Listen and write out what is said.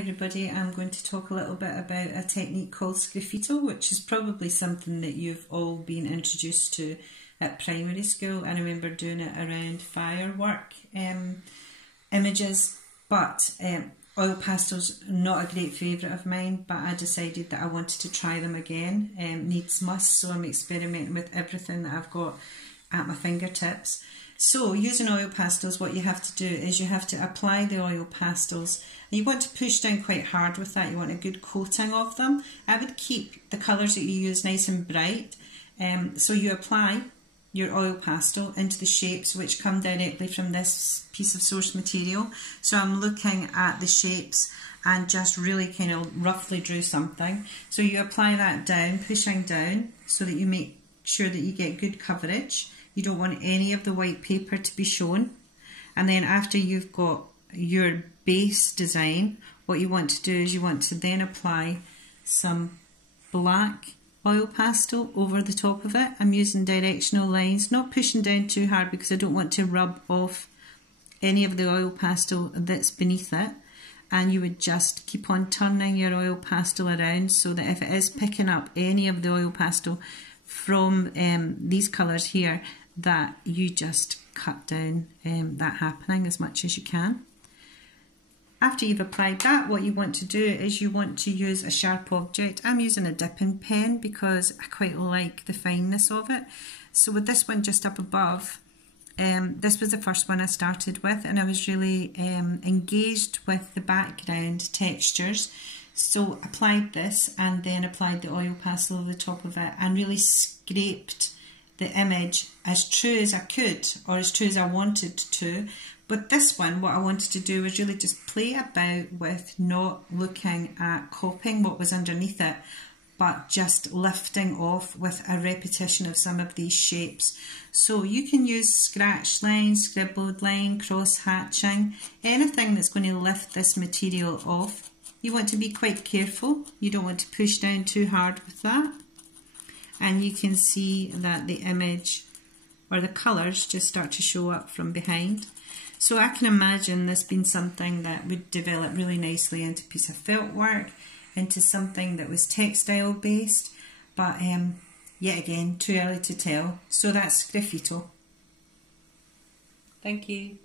everybody, I'm going to talk a little bit about a technique called Sgraffito, which is probably something that you've all been introduced to at primary school. I remember doing it around firework images, but oil pastels are not a great favourite of mine, but I decided that I wanted to try them again, needs must, so I'm experimenting with everything that I've got at my fingertips. So using oil pastels, what you have to do is you have to apply the oil pastels. You want to push down quite hard with that. You want a good coating of them. I would keep the colours that you use nice and bright. So you apply your oil pastel into the shapes which come directly from this piece of source material. So I'm looking at the shapes and just really kind of roughly drew something. So you apply that down, pushing down, so that you make sure that you get good coverage. You don't want any of the white paper to be shown. And then after you've got your base design, what you want to do is you want to then apply some black oil pastel over the top of it. I'm using directional lines, not pushing down too hard because I don't want to rub off any of the oil pastel that's beneath it. And you would just keep on turning your oil pastel around so that if it is picking up any of the oil pastel from these colours here, that you just cut down that happening as much as you can. After you've applied that, what you want to do is you want to use a sharp object. I'm using a dipping pen because I quite like the fineness of it. So with this one just up above, this was the first one I started with, and I was really engaged with the background textures. So applied this and then applied the oil pastel over the top of it and really scraped the image as true as I could, or as true as I wanted to. But this one, what I wanted to do was really just play about with not looking at copying what was underneath it, but just lifting off with a repetition of some of these shapes. So you can use scratch line, scribbled line, cross hatching, anything that's going to lift this material off. You want to be quite careful. You don't want to push down too hard with that. And you can see that the image or the colours just start to show up from behind. So I can imagine this being something that would develop really nicely into a piece of felt work, into something that was textile based, but yet again, too early to tell. So that's Sgraffito. Thank you.